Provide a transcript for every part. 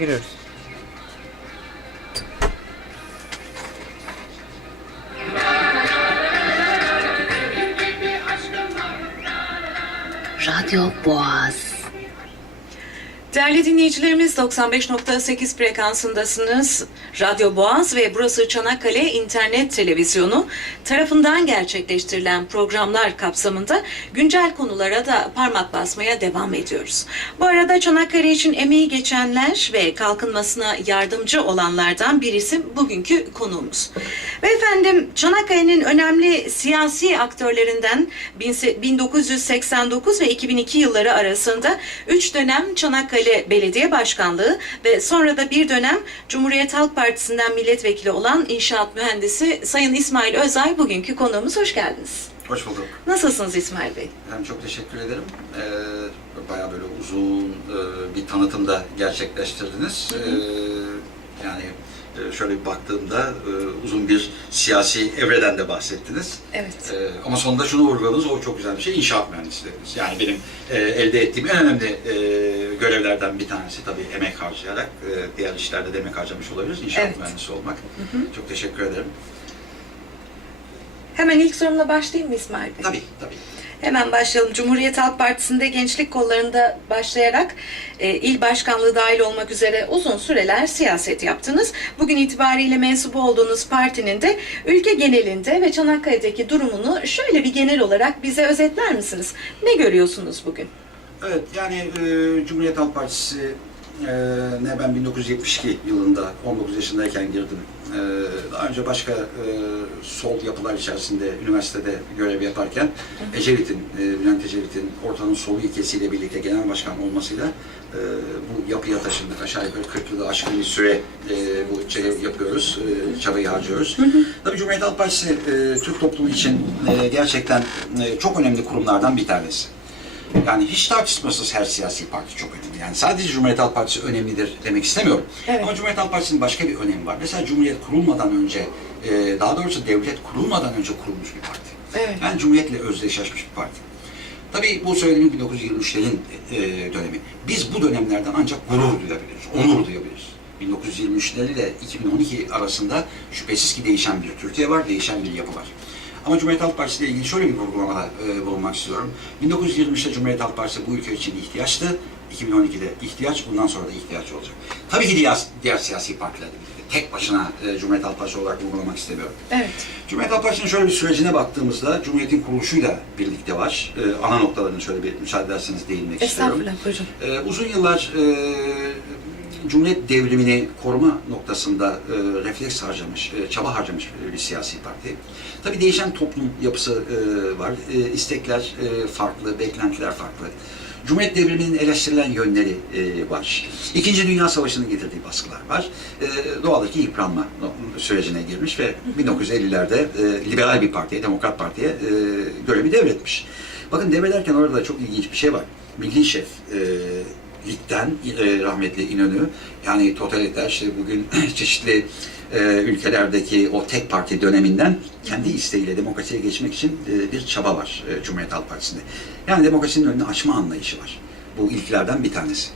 giriyoruz. Radyo Boğaz. Değerli dinleyicilerimiz 95.8 frekansındasınız. Radyo Boğaz ve burası Çanakkale İnternet Televizyonu tarafından gerçekleştirilen programlar kapsamında güncel konulara da parmak basmaya devam ediyoruz. Bu arada Çanakkale için emeği geçenler ve kalkınmasına yardımcı olanlardan birisi bugünkü konuğumuz. Ve efendim Çanakkale'nin önemli siyasi aktörlerinden 1989 ve 2002 yılları arasında 3 dönem Çanakkale Belediye Başkanlığı ve sonra da bir dönem Cumhuriyet Halk Partisi'nden milletvekili olan inşaat mühendisi Sayın İsmail Özay bugünkü konuğumuz. Hoş geldiniz. Hoş bulduk. Nasılsınız İsmail Bey? Hem çok teşekkür ederim. Ee, bayağı böyle uzun e, bir tanıtım da gerçekleştirdiniz. Ee, yani şöyle bir baktığımda e, uzun bir siyasi evreden de bahsettiniz. Evet. Ee, ama sonunda şunu vurguladınız, o çok güzel bir şey, inşaat mühendisi dediniz. Yani benim e, elde ettiğim en önemli e, görevlerden bir tanesi tabii emek harcayarak, diğer işlerde de emek harcamış olabiliriz, inşaat Evet. mühendisi olmak. Çok teşekkür ederim. Hemen ilk sorumla başlayayım mı İsmail Bey? Tabii, tabii. Hemen başlayalım. Cumhuriyet Halk Partisi'nde gençlik kollarında başlayarak e, il başkanlığı dahil olmak üzere uzun süreler siyaset yaptınız. Bugün itibariyle mensup olduğunuz partinin de ülke genelinde ve Çanakkale'deki durumunu şöyle bir genel olarak bize özetler misiniz? Ne görüyorsunuz bugün? Evet, yani e, Cumhuriyet Halk Partisi e, ne ben 1972 yılında 19 yaşındayken girdim. E, daha önce başka e, sol yapılar içerisinde üniversitede görev yaparken Ecevit'in, e, Bülent Ecevit'in ortanın solu ilkesiyle birlikte genel başkan olmasıyla e, bu yapıya taşındık. Aşağı yukarı 40 yılı aşkın bir süre bu şey yapıyoruz, çabayı harcıyoruz. Tabii Cumhuriyet Halk Partisi Türk toplumu için gerçekten çok önemli kurumlardan bir tanesi. Yani hiç tartışmasız her siyasi parti çok önemli. Yani sadece Cumhuriyet Halk Partisi önemlidir demek istemiyorum. Evet. Ama Cumhuriyet Halk Partisi'nin başka bir önemi var. Mesela Cumhuriyet kurulmadan önce, e, daha doğrusu devlet kurulmadan önce kurulmuş bir parti. Evet. Yani Cumhuriyet'le özdeşleşmiş bir parti. Tabii bu söylediğim 1923'lerin e, dönemi. Biz bu dönemlerden ancak gurur duyabiliriz, onur duyabiliriz. 1923'ler ile 2012 arasında şüphesiz ki değişen bir Türkiye var, değişen bir yapı var. Ama Cumhuriyet Halk Partisi ile ilgili şöyle bir vurgulamada e, bulunmak istiyorum. 1923'te Cumhuriyet Halk Partisi bu ülke için ihtiyaçtı. 2012'de ihtiyaç, bundan sonra da ihtiyaç olacak. Tabii ki diğer, diğer siyasi partilerle birlikte. Tek başına e, Cumhuriyet Halk Partisi olarak vurgulamak istemiyorum. Evet. Cumhuriyet Halk Partisi'nin şöyle bir sürecine baktığımızda Cumhuriyet'in kuruluşuyla birlikte var. Ee, ana noktalarını şöyle bir müsaade ederseniz değinmek istiyorum. Estağfurullah buyurun. Ee, uzun yıllar e, Cumhuriyet devrimini koruma noktasında e, refleks harcamış, e, çaba harcamış bir siyasi parti. Tabii değişen toplum yapısı e, var. E, istekler e, farklı, beklentiler farklı. Cumhuriyet devriminin eleştirilen yönleri e, var. İkinci Dünya Savaşı'nın getirdiği baskılar var. E, doğadaki yıpranma sürecine girmiş ve 1950'lerde e, liberal bir partiye, Demokrat Parti'ye e, görevi devretmiş. Bakın devrederken orada da çok ilginç bir şey var. Milli şef e, ligden e, rahmetli İnönü yani totaliter işte bugün çeşitli e, ülkelerdeki o tek parti döneminden kendi isteğiyle demokrasiye geçmek için e, bir çaba var Cumhuriyet Halk Partisi'nde. Yani demokrasinin önünü açma anlayışı var. Bu ilklerden bir tanesi.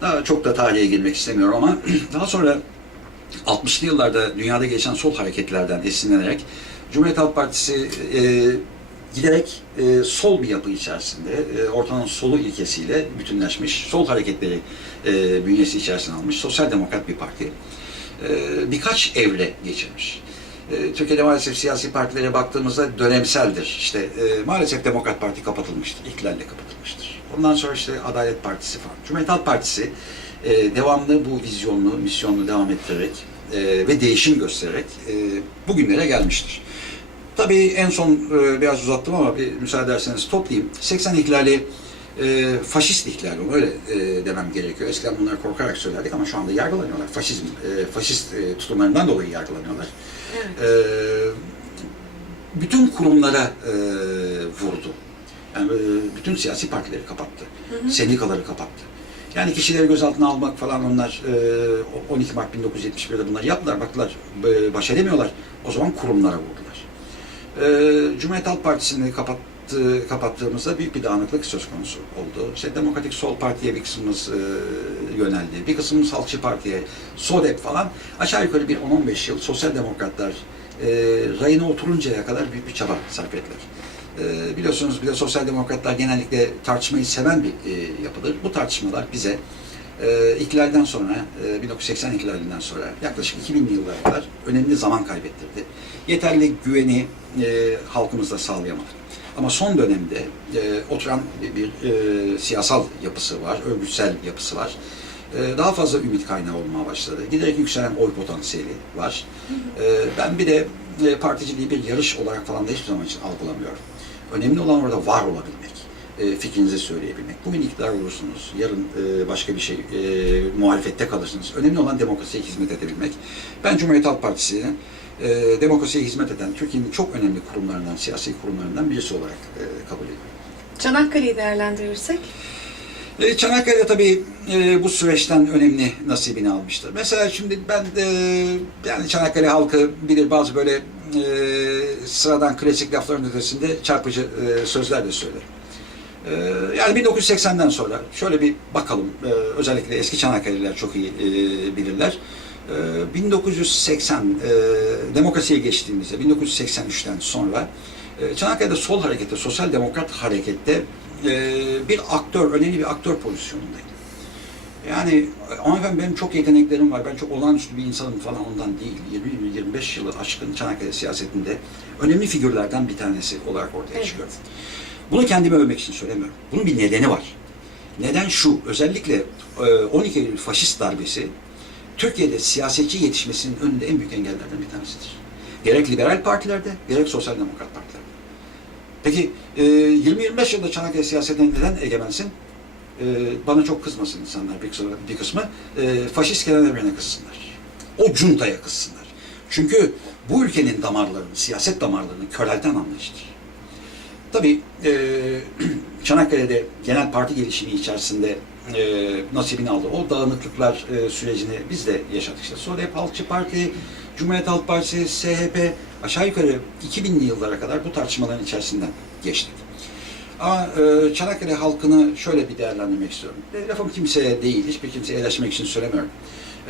Daha çok da tarihe girmek istemiyorum ama daha sonra 60'lı yıllarda dünyada geçen sol hareketlerden esinlenerek Cumhuriyet Halk Partisi giderek e, sol bir yapı içerisinde e, ortanın solu ilkesiyle bütünleşmiş, sol hareketleri e, bünyesi içerisine almış, sosyal demokrat bir parti. E, birkaç evre geçirmiş. E, Türkiye'de maalesef siyasi partilere baktığımızda dönemseldir. İşte e, maalesef Demokrat Parti kapatılmıştır, ihlalle kapatılmıştır. Ondan sonra işte Adalet Partisi falan. Cumhuriyet Halk Partisi e, devamlı bu vizyonunu, misyonunu devam ettirerek e, ve değişim göstererek e, bugünlere gelmiştir. Tabii en son e, biraz uzattım ama bir müsaade ederseniz toplayayım. 80 ihlali e, faşist ihlali öyle e, demem gerekiyor. Eskiden bunları korkarak söylerdik ama şu anda yargılanıyorlar. Faşizm, e, faşist e, tutumlarından dolayı yargılanıyorlar. Evet. E, bütün kurumlara e, vurdu. Yani e, bütün siyasi partileri kapattı. Sendikaları kapattı. Yani kişileri gözaltına almak falan onlar e, 12 Mart 1971'de bunları yaptılar. Baktılar e, baş edemiyorlar. O zaman kurumlara vurdular. E, Cumhuriyet Halk Partisi'ni kapattı kapattı, kapattığımızda büyük bir dağınıklık söz konusu oldu. İşte Demokratik Sol Parti'ye bir kısmımız e, yöneldi, bir kısmımız Halkçı Parti'ye, SODEP falan. Aşağı yukarı bir 10-15 yıl sosyal demokratlar e, rayına oturuncaya kadar büyük bir çaba sarf ettiler. E, biliyorsunuz bir de sosyal demokratlar genellikle tartışmayı seven bir e, yapıdır. Bu tartışmalar bize e, ihtilalden sonra, e, 1980 ihtilalinden sonra yaklaşık 2000'li yıllara kadar önemli zaman kaybettirdi. Yeterli güveni e, halkımızda sağlayamadı. Ama son dönemde e, oturan bir, e, siyasal yapısı var, örgütsel yapısı var. E, daha fazla ümit kaynağı olmaya başladı. Giderek yükselen oy potansiyeli var. E, ben bir de e, particiliği bir yarış olarak falan da hiçbir zaman için algılamıyorum. Önemli olan orada var olabilmek e, fikrinizi söyleyebilmek. Bugün iktidar olursunuz, yarın e, başka bir şey, e, muhalefette kalırsınız. Önemli olan demokrasiye hizmet edebilmek. Ben Cumhuriyet Halk Partisi'nin e, demokrasiye hizmet eden Türkiye'nin çok önemli kurumlarından, siyasi kurumlarından birisi olarak e, kabul ediyorum. Çanakkale'yi değerlendirirsek? E, Çanakkale tabii e, bu süreçten önemli nasibini almıştır. Mesela şimdi ben de yani Çanakkale halkı bilir bazı böyle e, sıradan klasik lafların ötesinde çarpıcı e, sözler de söyler. E, yani 1980'den sonra şöyle bir bakalım. E, özellikle eski Çanakkale'liler çok iyi e, bilirler. E, 1980 e, demokrasiye geçtiğimizde 1983'ten sonra e, Çanakkale'de sol harekette, sosyal demokrat harekette e, bir aktör, önemli bir aktör pozisyonundayım. Yani ama efendim benim çok yeteneklerim var. Ben çok olağanüstü bir insanım falan ondan değil. 20-25 yılı aşkın Çanakkale siyasetinde önemli figürlerden bir tanesi olarak ortaya Evet. çıkıyorum. Bunu kendimi övmek için söylemiyorum. Bunun bir nedeni var. Neden şu? Özellikle e, 12 Eylül faşist darbesi Türkiye'de siyasetçi yetişmesinin önünde en büyük engellerden bir tanesidir. Gerek liberal partilerde, gerek sosyal demokrat partilerde. Peki e, 20-25 yılda Çanakkale siyasetine neden egemensin? E, bana çok kızmasın insanlar bir kısmı, e, faşist Kenan Evren'e kızsınlar. O cuntaya kızsınlar. Çünkü bu ülkenin damarlarını, siyaset damarlarını körelten anlayıştır. Tabii e, Çanakkale'de genel parti gelişimi içerisinde e, nasibini aldı. O dağınıklıklar e, sürecini biz de yaşadık. İşte sonra hep Halkçı Parti, Cumhuriyet Halk Partisi, SHP aşağı yukarı 2000'li yıllara kadar bu tartışmaların içerisinden geçtik. Ama e, Çanakkale halkını şöyle bir değerlendirmek istiyorum. E, lafım kimseye değil, hiçbir kimseye eleştirmek için söylemiyorum.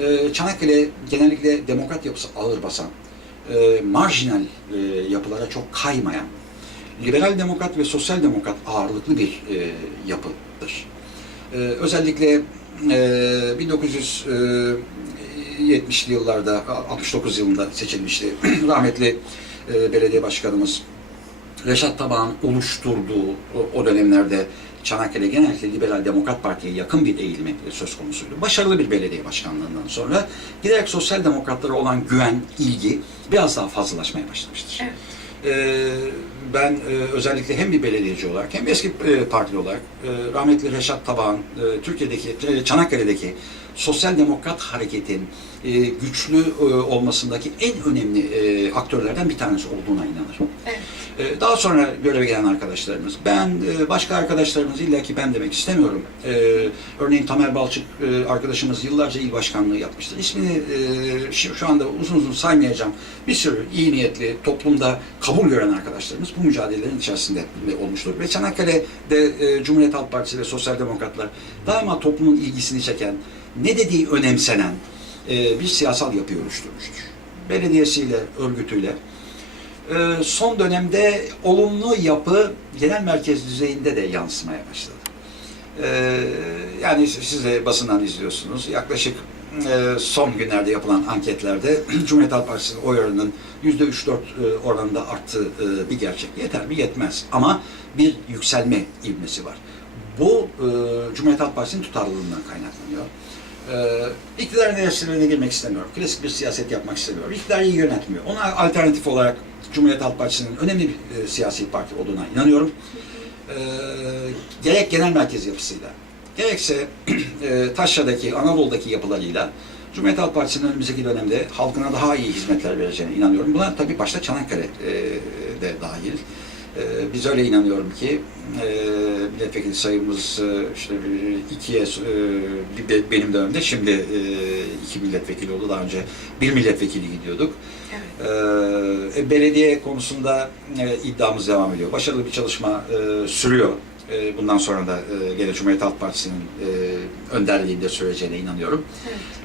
E, Çanakkale genellikle demokrat yapısı ağır basan, e, marjinal e, yapılara çok kaymayan, liberal demokrat ve sosyal demokrat ağırlıklı bir e, yapıdır. E, özellikle e, 1970'li yıllarda, 69 yılında seçilmişti rahmetli e, belediye başkanımız Reşat Tabağ'ın oluşturduğu o, o dönemlerde Çanakkale genellikle Liberal Demokrat Parti'ye yakın bir eğilimi söz konusuydu. Başarılı bir belediye başkanlığından sonra giderek sosyal demokratlara olan güven, ilgi biraz daha fazlalaşmaya başlamıştır. Evet. Ee, ben e, özellikle hem bir belediyeci olarak hem eski e, partili olarak e, rahmetli Reşat Tabağ'ın e, Türkiye'deki, e, Çanakkale'deki sosyal demokrat hareketin e, güçlü e, olmasındaki en önemli e, aktörlerden bir tanesi olduğuna inanırım. Evet. Ee, Daha sonra göreve gelen arkadaşlarımız, ben, e, başka arkadaşlarımız illa ki ben demek istemiyorum. Ee, Örneğin Tamer Balçık e, arkadaşımız yıllarca il başkanlığı yapmıştır. İsmini e, şu şu anda uzun uzun saymayacağım. Bir sürü iyi niyetli, toplumda kabul gören arkadaşlarımız bu mücadelelerin içerisinde olmuştur. Ve Çanakkale'de e, Cumhuriyet Halk Partisi ve Sosyal Demokratlar daima toplumun ilgisini çeken, ne dediği önemsenen e, bir siyasal yapı oluşturmuştur. Belediyesiyle, örgütüyle, ee, son dönemde olumlu yapı genel merkez düzeyinde de yansımaya başladı. Ee, yani siz de basından izliyorsunuz. Yaklaşık e, son günlerde yapılan anketlerde Cumhuriyet Halk Partisi'nin oy oranının %3-4 e, oranında arttığı e, bir gerçek. Yeter mi? Yetmez. Ama bir yükselme ivmesi var. Bu e, Cumhuriyet Halk Partisi'nin tutarlılığından kaynaklanıyor. Ee, iktidarın eleştirilerine girmek istemiyorum. Klasik bir siyaset yapmak istemiyorum. İktidar iyi yönetmiyor. Ona alternatif olarak Cumhuriyet Halk Partisi'nin önemli bir e, siyasi parti olduğuna inanıyorum. Ee, gerek genel merkez yapısıyla, gerekse e, Taşra'daki, Anadolu'daki yapılarıyla Cumhuriyet Halk Partisi'nin önümüzdeki dönemde halkına daha iyi hizmetler vereceğine inanıyorum. Buna tabii başta Çanakkale e, de dahil. Ee, biz öyle inanıyorum ki e, milletvekili sayımız e, işte bir ikiye e, bir benim dönemde şimdi e, iki milletvekili oldu. Daha önce bir milletvekili gidiyorduk. Evet. Ee, belediye konusunda e, iddiamız devam ediyor. Başarılı bir çalışma e, sürüyor. E, bundan sonra da e, gene Cumhuriyet Halk Partisi'nin e, önderliğinde süreceğine inanıyorum.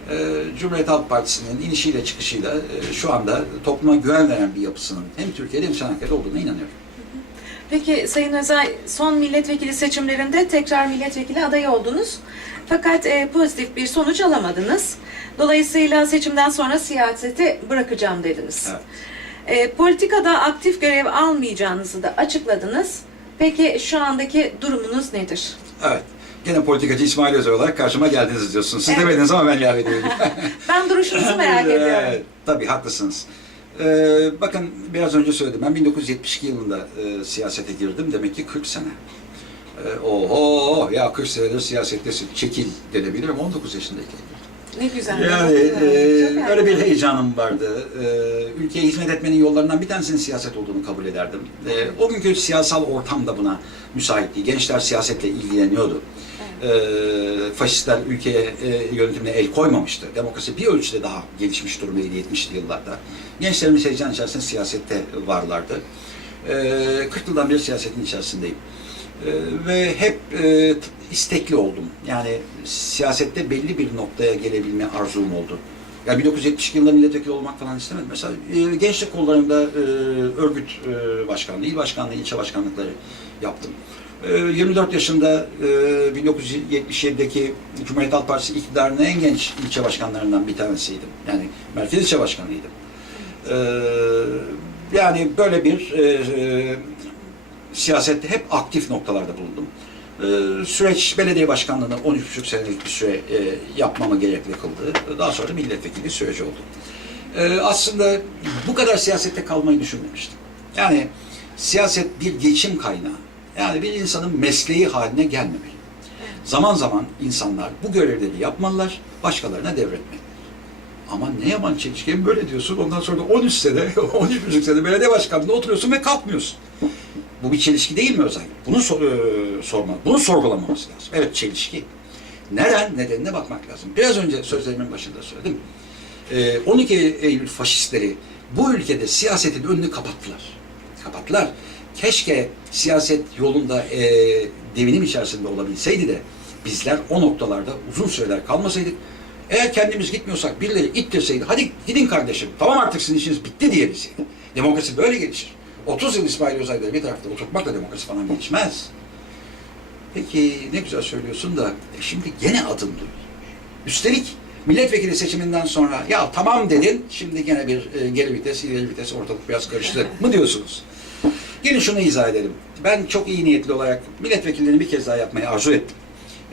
Evet. E, Cumhuriyet Halk Partisi'nin inişiyle çıkışıyla e, şu anda topluma güven veren bir yapısının hem Türkiye'de hem Çanakkale'de olduğuna inanıyorum. Peki Sayın Özay, son milletvekili seçimlerinde tekrar milletvekili adayı oldunuz. Fakat e, pozitif bir sonuç alamadınız. Dolayısıyla seçimden sonra siyaseti bırakacağım dediniz. Evet. E, politikada aktif görev almayacağınızı da açıkladınız. Peki şu andaki durumunuz nedir? Evet. Gene politikacı İsmail Özel olarak karşıma geldiniz diyorsunuz. Siz Evet. demediniz ama ben ediyorum. Ben duruşunuzu merak ediyorum. Evet, Tabii haklısınız. Ee, bakın biraz önce söyledim. Ben 1972 yılında e, siyasete girdim. Demek ki 40 sene. Ee, oho ya 40 senedir siyasettesin. Çekil denebilirim. 19 yaşındayken. Ne güzel. Yani e, öyle bir heyecanım vardı. E, ülkeye hizmet etmenin yollarından bir tanesinin siyaset olduğunu kabul ederdim. E, o günkü siyasal ortam da buna müsaitti. Gençler siyasetle ilgileniyordu. E, faşistler ülkeye e, yönetimine el koymamıştı. Demokrasi bir ölçüde daha gelişmiş durumdaydı 70'li yıllarda. Gençlerimiz heyecan içerisinde siyasette varlardı. E, 40 yıldan beri siyasetin içerisindeyim. Ee, ve hep e, istekli oldum. Yani siyasette belli bir noktaya gelebilme arzum oldu. Ya 1972 yılında milletvekili olmak falan istemedim. Mesela e, gençlik kollarında e, örgüt e, başkanlığı, il başkanlığı, ilçe başkanlıkları yaptım. E, 24 yaşında e, 1977'deki Cumhuriyet Halk Partisi iktidarının en genç ilçe başkanlarından bir tanesiydim. Yani merkez ilçe başkanıydım. E, yani böyle bir e, e, siyasette hep aktif noktalarda bulundum. Ee, süreç belediye başkanlığını 13,5 senelik bir süre e, yapmamı gerekli kıldı. Daha sonra da milletvekili süreci oldu. Ee, aslında bu kadar siyasette kalmayı düşünmemiştim. Yani siyaset bir geçim kaynağı. Yani bir insanın mesleği haline gelmemeli. Zaman zaman insanlar bu görevleri yapmalılar, başkalarına devretmeli. Ama ne yaman çelişki, hem böyle diyorsun, ondan sonra da 13 sene, 13,5 sene belediye başkanlığında oturuyorsun ve kalkmıyorsun. Bu bir çelişki değil mi Özay? Bunu sor, e, sorma, bunu sorgulamamız lazım. Evet çelişki. Neden? Nedenine bakmak lazım. Biraz önce sözlerimin başında söyledim. E, 12 Eylül faşistleri bu ülkede siyasetin önünü kapattılar. Kapattılar. Keşke siyaset yolunda e, devinim içerisinde olabilseydi de bizler o noktalarda uzun süreler kalmasaydık. Eğer kendimiz gitmiyorsak birileri ittirseydi, hadi gidin kardeşim, tamam artık sizin işiniz bitti diyebilseydi. Demokrasi böyle gelişir. 30 yıl İsmail Özay'da bir tarafta oturtmakla demokrasi falan gelişmez. Peki ne güzel söylüyorsun da e şimdi gene adım duyuyor. Üstelik milletvekili seçiminden sonra ya tamam dedin şimdi gene bir e, geri vites ileri vites ortalık biraz karıştı mı diyorsunuz? Gelin şunu izah edelim. Ben çok iyi niyetli olarak milletvekillerini bir kez daha yapmayı arzu ettim.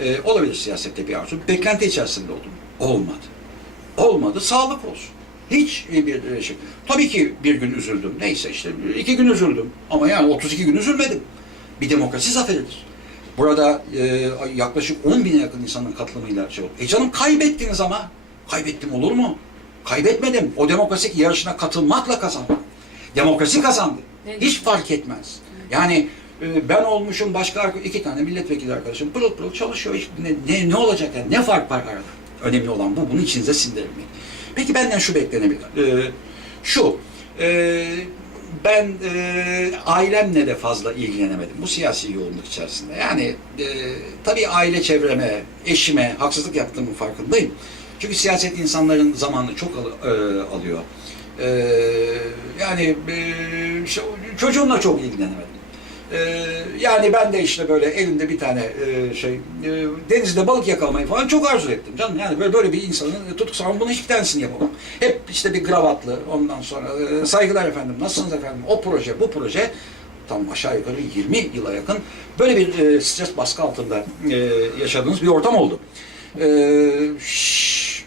E, olabilir siyasette bir arzu. Beklenti içerisinde oldum. Olmadı. Olmadı. Sağlık olsun. Hiç bir e, şey. Tabii ki bir gün üzüldüm. Neyse işte iki gün üzüldüm. Ama yani 32 gün üzülmedim. Bir demokrasi zaferidir. Burada e, yaklaşık 10 bine yakın insanın katılımıyla şey oldu. E canım kaybettiniz ama. Kaybettim olur mu? Kaybetmedim. O demokrasi yarışına katılmakla kazandım. Demokrasi kazandı. Hiç fark etmez. Yani e, ben olmuşum başka iki tane milletvekili arkadaşım pırıl pırıl çalışıyor. Hiç, ne, ne, ne olacak yani? Ne fark var arada? Önemli olan bu. Bunu içinize sindirebilmek. Peki benden şu beklenebilir. E, şu. e, ben e, ailemle de fazla ilgilenemedim bu siyasi yoğunluk içerisinde. Yani e, tabii aile çevreme, eşime haksızlık yaptığımın farkındayım. Çünkü siyaset insanların zamanını çok al- e, alıyor. E, yani e, çocuğumla çok ilgilenemedim. E, yani ben de işte böyle elimde bir tane e, şey e, denizde balık yakalamayı falan çok arzu ettim canım. Yani böyle böyle bir insanın tutkusu ama bunu hiçbir tanesini yapamam. Hep işte bir gravatlı ondan sonra e, saygılar efendim nasılsınız efendim o proje bu proje tam aşağı yukarı 20 yıla yakın böyle bir e, stres baskı altında e, yaşadığınız bir ortam oldu. E, şş,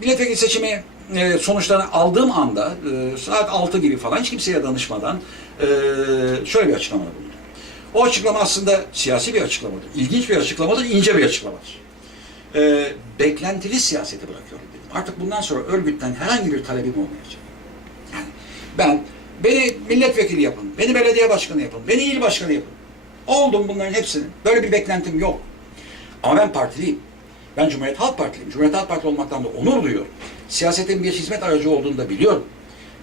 milletvekili seçimi e, sonuçlarını aldığım anda e, saat 6 gibi falan hiç kimseye danışmadan e, şöyle bir açıklamada bulundum. O açıklama aslında siyasi bir açıklamadır. İlginç bir açıklamadır, ince bir açıklamadır. E, beklentili siyaseti bırakıyorum dedim. Artık bundan sonra örgütten herhangi bir talebim olmayacak. Yani ben Beni milletvekili yapın, beni belediye başkanı yapın, beni il başkanı yapın. Oldum bunların hepsini. Böyle bir beklentim yok. Ama ben partiliyim. Ben Cumhuriyet Halk Partiliyim. Cumhuriyet Halk Partili olmaktan da onur duyuyorum. Siyasetin bir hizmet aracı olduğunu da biliyorum.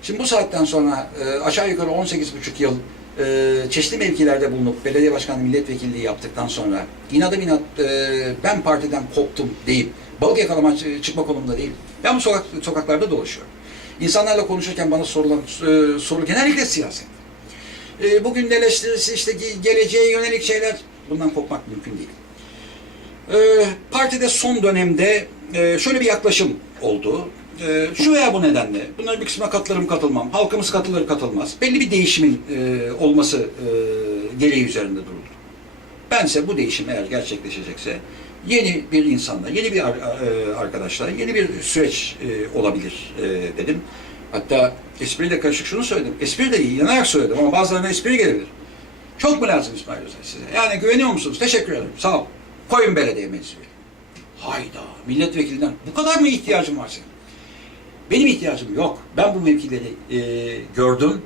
Şimdi bu saatten sonra e, aşağı yukarı 18,5 yıl e, çeşitli mevkilerde bulunup belediye başkanı milletvekilliği yaptıktan sonra inadım inat e, ben partiden koptum deyip balık yakalama ç- çıkma konumunda değilim. Ben bu sokak, sokaklarda dolaşıyorum. İnsanlarla konuşurken bana sorulan e, soru genellikle siyaset. E, bugün eleştirisi işte ge- geleceğe yönelik şeyler bundan kopmak mümkün değil. E, partide son dönemde e, şöyle bir yaklaşım oldu. E, şu veya bu nedenle, bunların bir kısmına katılırım katılmam, halkımız katılır katılmaz. Belli bir değişimin e, olması e, gereği üzerinde duruldu. Bense bu değişim eğer gerçekleşecekse yeni bir insanla, yeni bir e, arkadaşla, yeni bir süreç e, olabilir e, dedim. Hatta espriyle karışık şunu söyledim. Espri de iyi, inanarak söyledim ama bazılarına espri gelebilir. Çok mu lazım İsmail Özel size? Yani güveniyor musunuz? Teşekkür ederim. Sağ ol. Koyun belediye meclisi. Hayda. Milletvekilinden bu kadar mı ihtiyacım var senin? Benim ihtiyacım yok. Ben bu mevkileri e, gördüm,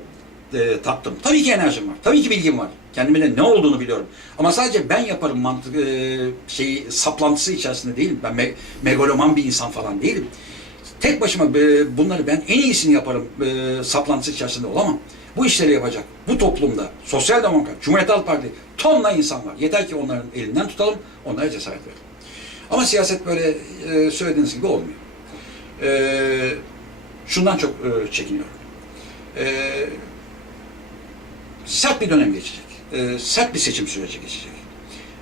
e, tattım. Tabii ki enerjim var. Tabii ki bilgim var. Kendimin de ne olduğunu biliyorum. Ama sadece ben yaparım mantık e, şeyi saplantısı içerisinde değilim. Ben me- megaloman bir insan falan değilim. Tek başıma e, bunları ben en iyisini yaparım e, saplantısı içerisinde olamam. Bu işleri yapacak bu toplumda Sosyal Demokrat, Cumhuriyet Halk Parti tonla insan var. Yeter ki onların elinden tutalım, onlara cesaret verelim. Ama siyaset böyle e, söylediğiniz gibi olmuyor. E, şundan çok e, çekiniyorum. E, sert bir dönem geçecek. E, sert bir seçim süreci geçecek.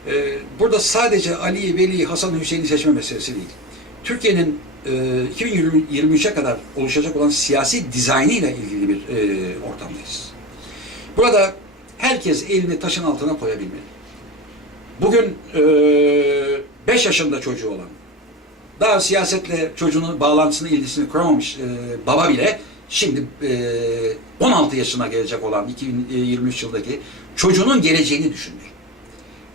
E, burada sadece Ali, Veli, Hasan, Hüseyin'i seçme meselesi değil. Türkiye'nin e, 2023'e kadar oluşacak olan siyasi dizaynıyla ilgili bir e, ortamdayız. Burada herkes elini taşın altına koyabilmeli. Bugün 5 yaşında çocuğu olan, daha siyasetle çocuğunun bağlantısını, ilgisini kuramamış e, baba bile şimdi e, 16 yaşına gelecek olan 2023 yıldaki çocuğunun geleceğini düşünmeli.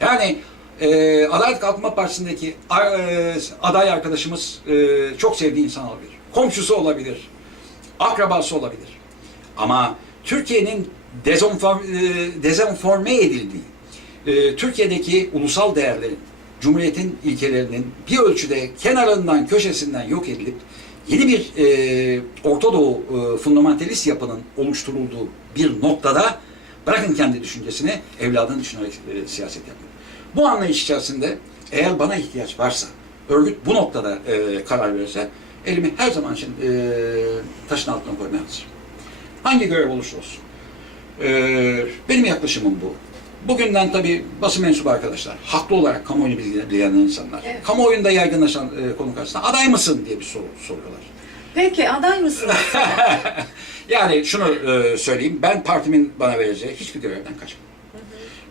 Yani e, Adalet Kalkınma Partisi'ndeki e, aday arkadaşımız e, çok sevdiği insan olabilir. Komşusu olabilir. Akrabası olabilir. Ama Türkiye'nin dezenform, e, dezenforme edildiği, e, Türkiye'deki ulusal değerlerin, Cumhuriyet'in ilkelerinin bir ölçüde kenarından, köşesinden yok edilip yeni bir e, Orta Doğu e, fundamentalist yapının oluşturulduğu bir noktada bırakın kendi düşüncesini, evladını düşünerek e, siyaset yapıyor. Bu anlayış içerisinde eğer bana ihtiyaç varsa, örgüt bu noktada e, karar verirse, elimi her zaman için e, taşın altına koymaya hazırım. Hangi görev olursa olsun. E, benim yaklaşımım bu. Bugünden tabii basın mensubu arkadaşlar, haklı olarak kamuoyunu bilgileyen insanlar, Evet. kamuoyunda yaygınlaşan e, konu karşısında aday mısın diye bir soru soruyorlar. Peki aday mısınız? Yani şunu e, söyleyeyim, ben partimin bana vereceği hiçbir görevden kaçmam.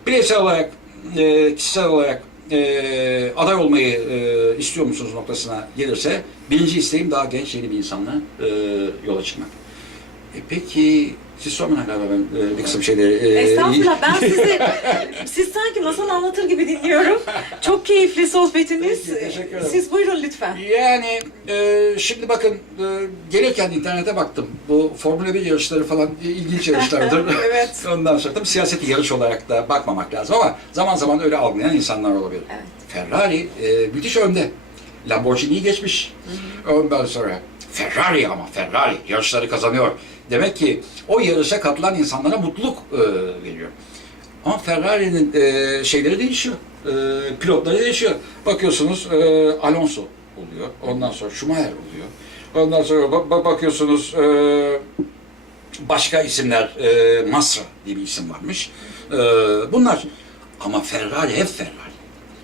Bireysel olarak, e, kişisel olarak e, aday olmayı e, istiyor musunuz noktasına gelirse, birinci isteğim daha genç yeni bir insanla e, yola çıkmak. E, peki, siz sormayın galiba ben e, bir kısım şeyleri... e, Estağfurullah ben sizi siz sanki masal anlatır gibi dinliyorum. Çok keyifli sohbetiniz. Peki, teşekkür ederim. Siz buyurun lütfen. Yani e, şimdi bakın e, gelirken internete baktım. Bu Formula 1 yarışları falan e, ilginç yarışlardır. Evet. Ondan sonra tabii siyaseti yarış olarak da bakmamak lazım ama zaman zaman öyle algılayan insanlar olabilir. Evet. Ferrari e, müthiş önde. Lamborghini'yi geçmiş. Ondan sonra Ferrari ama Ferrari yarışları kazanıyor. Demek ki o yarışa katılan insanlara mutluluk e, veriyor. Ama Ferrari'nin e, şeyleri değişiyor. E, pilotları değişiyor. Bakıyorsunuz e, Alonso oluyor. Ondan sonra Schumacher oluyor. Ondan sonra ba- ba- bakıyorsunuz e, başka isimler, e, Masra diye bir isim varmış. E, bunlar. Ama Ferrari hep Ferrari.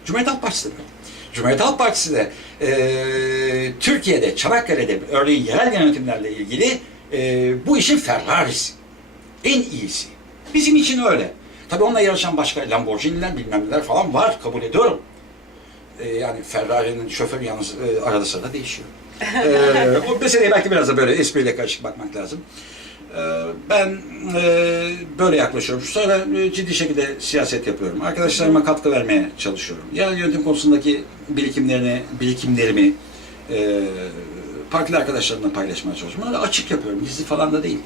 Cumhuriyet Halk Partisi de böyle. Cumhuriyet Halk Partisi de e, Türkiye'de, Çanakkale'de örneğin yerel yönetimlerle ilgili e, bu işin Ferrari'si. En iyisi. Bizim için öyle. Tabii onunla yarışan başka Lamborghini'ler bilmem neler falan var kabul ediyorum. E, yani Ferrari'nin şoförü yalnız e, arada sırada değişiyor. e, o meseleye belki biraz da böyle espriyle karışık bakmak lazım. E, ben e, böyle yaklaşıyorum. Sonra e, ciddi şekilde siyaset yapıyorum. Arkadaşlarıma katkı vermeye çalışıyorum. Yerel yönetim konusundaki birikimlerini, birikimlerimi e, partili arkadaşlarımla paylaşmaya çalışıyorum. Bunları açık yapıyorum, gizli falan da değil.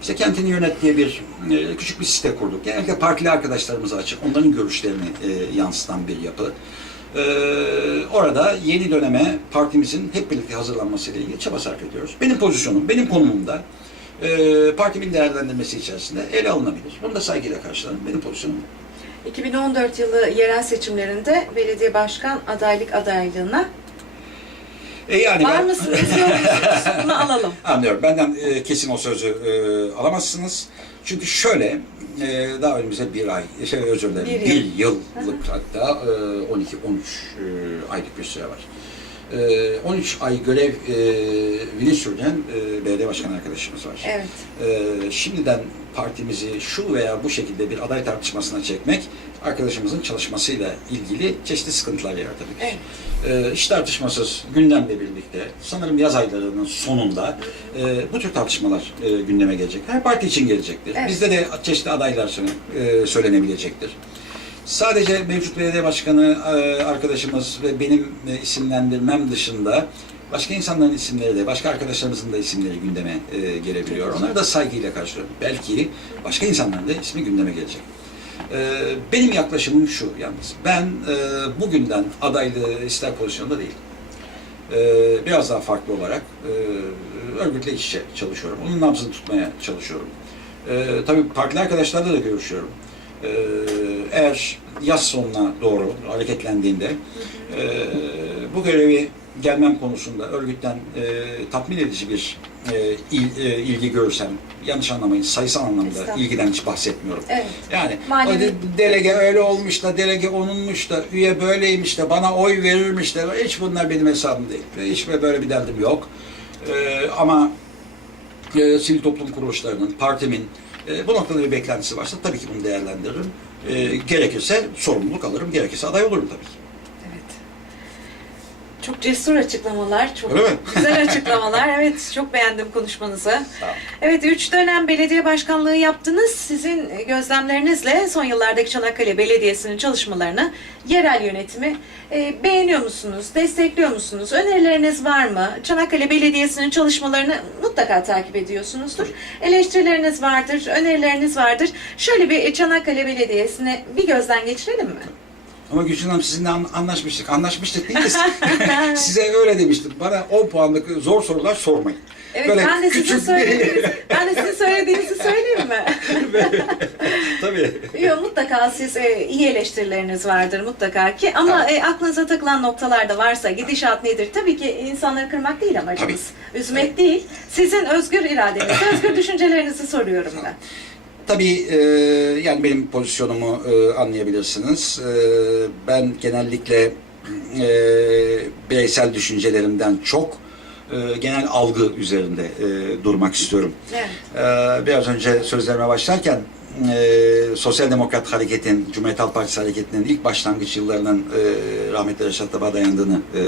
İşte kentini yönet diye bir e, küçük bir site kurduk. Genellikle partili arkadaşlarımıza açık, onların görüşlerini e, yansıtan bir yapı. E, orada yeni döneme partimizin hep birlikte hazırlanmasıyla ilgili çaba sarf ediyoruz. Benim pozisyonum, benim konumumda e, partimin değerlendirmesi içerisinde ele alınabilir. Bunu da saygıyla karşılarım. Benim pozisyonum. 2014 yılı yerel seçimlerinde belediye başkan adaylık adaylığına E yani var ben- mısınız yok musunuz? Bunu alalım. Anlıyorum. Benden e, kesin o sözü e, alamazsınız. Çünkü şöyle, e, daha önümüzde bir ay, şey özür dilerim, Bir bir, yıl. yıllık hatta e, 12-13 e, aylık bir süre var. E, 13 ay görevini sürdüren e, belediye başkanı arkadaşımız var. Evet. E, şimdiden partimizi şu veya bu şekilde bir aday tartışmasına çekmek arkadaşımızın çalışmasıyla ilgili çeşitli sıkıntılar yaratabilir. Evet. E, hiç tartışmasız gündemle birlikte sanırım yaz aylarının sonunda e, bu tür tartışmalar e, gündeme gelecek. Her parti için gelecektir. Evet. Bizde de çeşitli adaylar söyle- e, söylenebilecektir. Sadece mevcut belediye başkanı e, arkadaşımız ve benim e, isimlendirmem dışında başka insanların isimleri de, başka arkadaşlarımızın da isimleri gündeme e, gelebiliyor. Onları da saygıyla karşılıyorum. Belki başka insanların da ismi gündeme gelecek. Benim yaklaşımım şu yalnız. Ben bugünden adaylığı ister pozisyonda değil. Biraz daha farklı olarak örgütle iç çalışıyorum. Onun nabzını tutmaya çalışıyorum. Tabii partili arkadaşlarla da görüşüyorum. E, eğer yaz sonuna doğru hareketlendiğinde e, bu görevi gelmem konusunda örgütten e, tatmin edici bir e, il- e, ilgi görürsem, yanlış anlamayın sayısal anlamda ilgiden hiç bahsetmiyorum. Evet. Yani Manevi- delege öyle olmuş da, delege onunmuş da, üye böyleymiş de, bana oy verirmiş de, hiç bunlar benim hesabım değil. Hiç böyle bir derdim yok. Ee, ama e, sivil toplum kuruluşlarının, partimin e, bu noktada bir beklentisi varsa tabii ki bunu değerlendiririm. E, gerekirse sorumluluk alırım, gerekirse aday olurum tabii ki. Çok cesur açıklamalar, çok Öyle mi? güzel açıklamalar. Evet, çok beğendim konuşmanızı. Sağ olun. Evet, üç dönem belediye başkanlığı yaptınız. Sizin gözlemlerinizle son yıllardaki Çanakkale Belediyesi'nin çalışmalarını, yerel yönetimi e, beğeniyor musunuz, destekliyor musunuz? Önerileriniz var mı? Çanakkale Belediyesi'nin çalışmalarını mutlaka takip ediyorsunuzdur. Eleştirileriniz vardır, önerileriniz vardır. Şöyle bir Çanakkale Belediyesi'ni bir gözden geçirelim mi? Ama Gülşen Hanım sizinle an- anlaşmıştık. Anlaşmıştık değil de size öyle demiştim. Bana 10 puanlık zor sorular sormayın. Evet, Böyle ben de sizin söylediğiniz, ben de sizin söylediğinizi söyleyeyim mi? Tabii. Yok, mutlaka siz e, iyi eleştirileriniz vardır mutlaka ki ama e, aklınıza takılan noktalar da varsa gidişat nedir? Tabii ki insanları kırmak değil amacımız. Üzmek değil. Sizin özgür iradenizi, özgür düşüncelerinizi soruyorum ben. Tabii e, yani benim pozisyonumu e, anlayabilirsiniz. E, ben genellikle e, bireysel düşüncelerimden çok e, genel algı üzerinde e, durmak istiyorum. Evet. E, biraz önce sözlerime başlarken e, Sosyal Demokrat Hareket'in, Cumhuriyet Halk Partisi Hareketi'nin ilk başlangıç yıllarının e, rahmetli Reşat Tabak'a dayandığını e,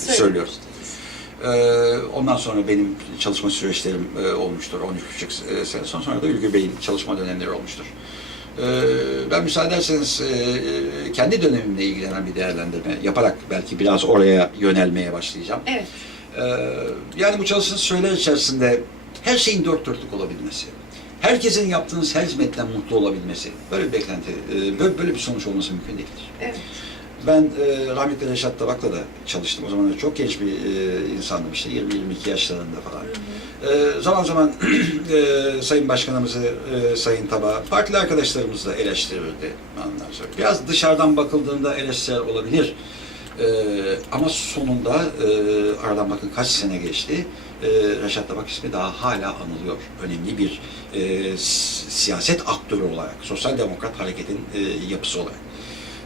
söylüyor. Ee, ondan sonra benim çalışma süreçlerim e, olmuştur. 13,5 e, sene sonra, sonra da Ülgür Bey'in çalışma dönemleri olmuştur. Ee, ben müsaade ederseniz e, e, kendi dönemimle ilgilenen bir değerlendirme yaparak belki biraz oraya yönelmeye başlayacağım. Evet. Ee, yani bu çalıştığınız süreler içerisinde her şeyin dört dörtlük olabilmesi, herkesin yaptığınız her hizmetten mutlu olabilmesi, böyle bir beklenti, e, böyle, böyle bir sonuç olması mümkün değildir. Evet. Ben e, rahmetli Reşat Tabak'la da çalıştım. O zaman çok genç bir e, insandım işte 20-22 yaşlarında falan. E, zaman zaman e, Sayın Başkanımızı, e, Sayın Tabak, partili arkadaşlarımız da eleştirirdi. Ondan sonra. Biraz dışarıdan bakıldığında eleştiriler olabilir. E, ama sonunda e, aradan bakın kaç sene geçti. E, Reşat Tabak ismi daha hala anılıyor. Önemli bir e, siyaset aktörü olarak, sosyal demokrat hareketin e, yapısı olarak.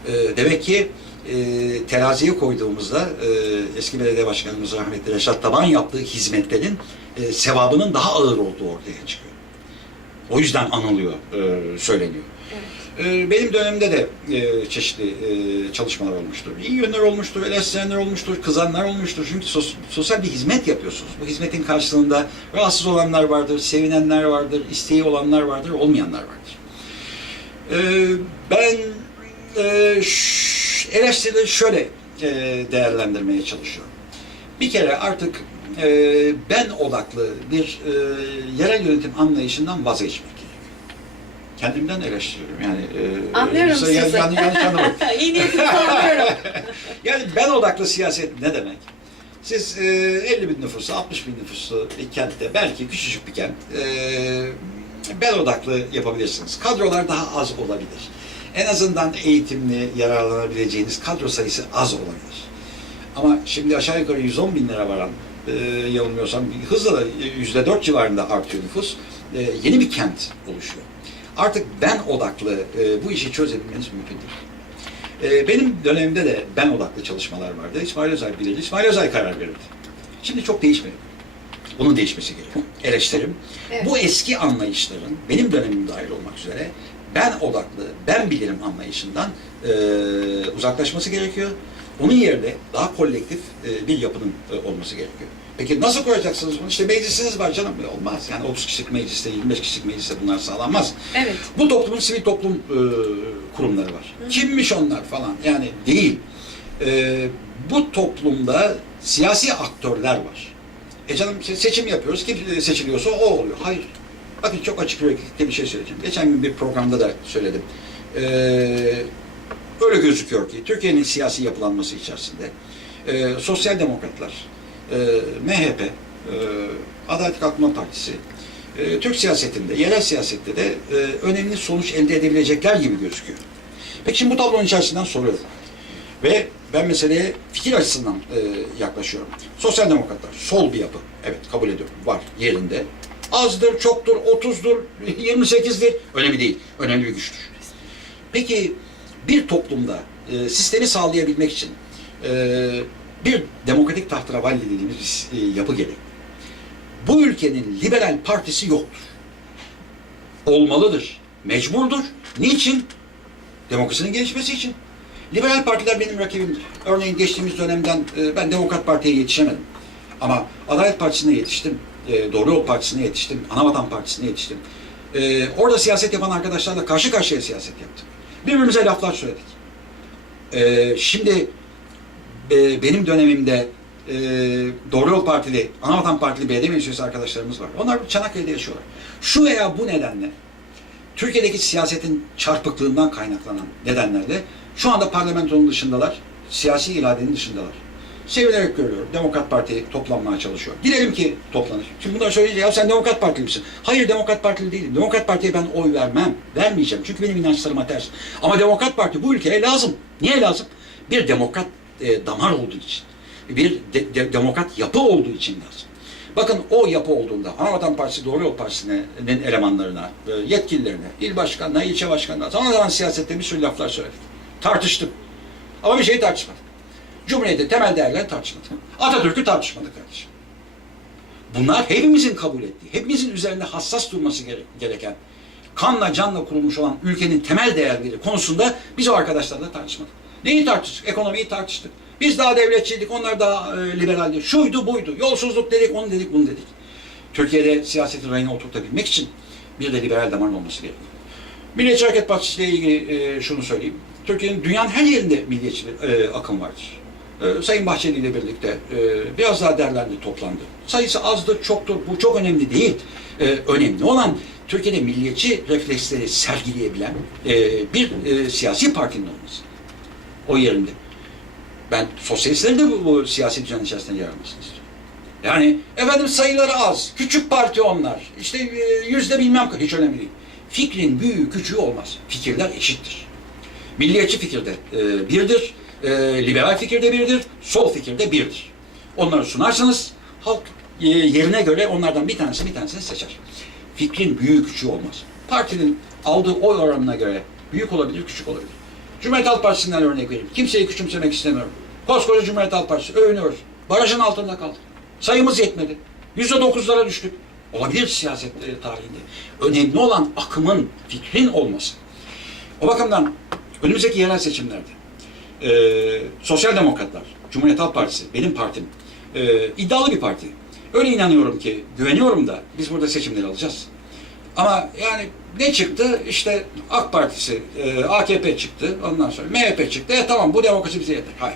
E, demek ki e, teraziye koyduğumuzda e, eski belediye başkanımız rahmetli Reşat Taban yaptığı hizmetlerin e, sevabının daha ağır olduğu ortaya çıkıyor. O yüzden anılıyor, e, söyleniyor. E, benim dönemimde de e, çeşitli e, çalışmalar olmuştur. İyi yönler olmuştur, eleştirenler olmuştur, kızanlar olmuştur. Çünkü sos- sosyal bir hizmet yapıyorsunuz. Bu hizmetin karşılığında rahatsız olanlar vardır, sevinenler vardır, isteği olanlar vardır, olmayanlar vardır. Ben e, eleştirileri şöyle e, değerlendirmeye çalışıyorum. Bir kere artık e, ben odaklı bir e, yerel yönetim anlayışından vazgeçmek. Kendimden eleştiriyorum yani. E, Anlıyorum yani- sizi. Yani. İyi niyetinizi anlıyorum. Yani ben odaklı siyaset ne demek? Siz e, 50 bin nüfuslu, 60 bin nüfuslu bir kentte, belki küçücük bir kent, e, ben odaklı yapabilirsiniz. Kadrolar daha az olabilir. En azından eğitimli yararlanabileceğiniz kadro sayısı az olabilir. Ama şimdi aşağı yukarı 110 bin lira varan, e, yanılmıyorsam hızla da yüzde dört civarında artıyor nüfus. E, yeni bir kent oluşuyor. Artık ben odaklı e, bu işi çözebilmeniz mümkün değil. Ee, benim dönemimde de ben odaklı çalışmalar vardı. İsmail Özay bilir. İsmail Özay karar verirdi. Şimdi çok değişmedi. Bunun değişmesi gerekiyor. Eleştirim. Evet. Bu eski anlayışların, benim dönemim dahil olmak üzere, ben odaklı, ben bilirim anlayışından e, uzaklaşması gerekiyor. Onun yerine daha kolektif e, bir yapının e, olması gerekiyor. Peki nasıl koyacaksınız bunu? İşte meclisiniz var canım. E, Olmaz. Yani 30 kişilik mecliste, 25 kişilik mecliste bunlar sağlanmaz. Evet. Bu toplumun sivil toplum e, kurumları var. Kimmiş onlar falan yani değil. E, bu toplumda siyasi aktörler var. E canım se- seçim yapıyoruz. Kim seçiliyorsa o oluyor. Hayır. Bakın çok açık yüreklilikle bir şey söyleyeceğim. Geçen gün bir programda da söyledim. E, öyle gözüküyor ki Türkiye'nin siyasi yapılanması içerisinde e, sosyal demokratlar, e, MHP, e, Adalet Kalkınma Partisi, e, Türk siyasetinde, yerel siyasette de e, önemli sonuç elde edebilecekler gibi gözüküyor. Peki şimdi bu tablonun içerisinden soruyorum. Ve ben meseleye fikir açısından e, yaklaşıyorum. Sosyal demokratlar, sol bir yapı. Evet kabul ediyorum. Var yerinde. Azdır, çoktur, 30'dur, 28'dir. Önemli değil. Önemli bir güçtür. Peki bir toplumda e, sistemi sağlayabilmek için e, bir demokratik tahterevalli dediğimiz e, yapı gerek. Bu ülkenin liberal partisi yoktur. Olmalıdır. Mecburdur. Niçin? Demokrasinin gelişmesi için. Liberal partiler benim rakibimdir. Örneğin geçtiğimiz dönemden e, ben Demokrat Parti'ye yetişemedim. Ama Adalet Partisi'ne yetiştim. E, Doğru Yol Partisi'ne yetiştim. Anavatan Partisi'ne yetiştim. E, orada siyaset yapan arkadaşlarla karşı karşıya siyaset yaptık. Birbirimize laflar söyledik. E, şimdi e, benim dönemimde e, Doğru Yol Partili, Anavatan Partili belediye meclis arkadaşlarımız var. Onlar Çanakkale'de yaşıyorlar. Şu veya bu nedenle Türkiye'deki siyasetin çarpıklığından kaynaklanan nedenlerle şu anda parlamentonun dışındalar, siyasi iradenin dışındalar. Sevinerek görüyorum. Demokrat Parti toplanmaya çalışıyor. Dilerim ki toplanır. Şimdi bunları söyleyince ya sen Demokrat Partili misin? Hayır Demokrat Partili değilim. Demokrat Parti'ye ben oy vermem. Vermeyeceğim. Çünkü benim inançlarıma ters. Ama Demokrat Parti bu ülkeye lazım. Niye lazım? Bir demokrat e, damar olduğu için. Bir de- de- demokrat yapı olduğu için lazım. Bakın o yapı olduğunda Anavatan Partisi Doğru Yol Partisi'nin elemanlarına, e, yetkililerine, il başkanına, ilçe başkanına zaman zaman siyasette bir sürü laflar söyledik. Tartıştık. Ama bir şey tartışmadık. Cumhuriyet'in temel değerlerini tartışmadık. Atatürk'ü tartışmadık kardeşim. Bunlar hepimizin kabul ettiği, hepimizin üzerinde hassas durması gere- gereken, kanla canla kurulmuş olan ülkenin temel değerleri konusunda biz o arkadaşlarla tartışmadık. Neyi tartıştık? Ekonomiyi tartıştık. Biz daha devletçiydik, onlar daha e, liberaldi. Şuydu buydu, yolsuzluk dedik, onu dedik, bunu dedik. Türkiye'de siyasetin rayına oturtabilmek için bir de liberal damarın olması gerekiyor. Milliyetçi Hareket Partisi ile ilgili e, şunu söyleyeyim. Türkiye'nin dünyanın her yerinde milliyetçi bir e, akım vardır. E, Sayın Bahçeli ile birlikte e, biraz daha derlendi, toplandı. Sayısı azdır, çoktur, bu çok önemli değil. E, önemli olan Türkiye'de milliyetçi refleksleri sergileyebilen e, bir e, siyasi partinin olması. O yerinde. Ben sosyalistlerin de bu, bu siyasi düzen içerisinde yer almasını. Yani efendim sayıları az, küçük parti onlar, işte yüzde bilmem hiç önemli değil. Fikrin büyüğü küçüğü olmaz. Fikirler eşittir. Milliyetçi fikirde e, birdir, e, liberal fikirde birdir, sol fikirde birdir. Onları sunarsanız halk e, yerine göre onlardan bir tanesi bir tanesini seçer. Fikrin büyüğü küçüğü olmaz. Partinin aldığı oy oranına göre büyük olabilir, küçük olabilir. Cumhuriyet Halk Partisi'nden örnek vereyim. Kimseyi küçümsemek istemiyorum. Koskoca Cumhuriyet Halk Partisi övünüyoruz. Barajın altında kaldık. Sayımız yetmedi. Yüzde dokuzlara düştük. Olabilir siyaset e, tarihinde. Önemli olan akımın, fikrin olması. O bakımdan önümüzdeki yerel seçimlerde e, Sosyal Demokratlar, Cumhuriyet Halk Partisi, benim partim, e, iddialı bir parti. Öyle inanıyorum ki, güveniyorum da biz burada seçimleri alacağız. Ama yani ne çıktı? İşte AK Partisi, e, AKP çıktı, ondan sonra MHP çıktı. E tamam bu demokrasi bize yeter. Hayır.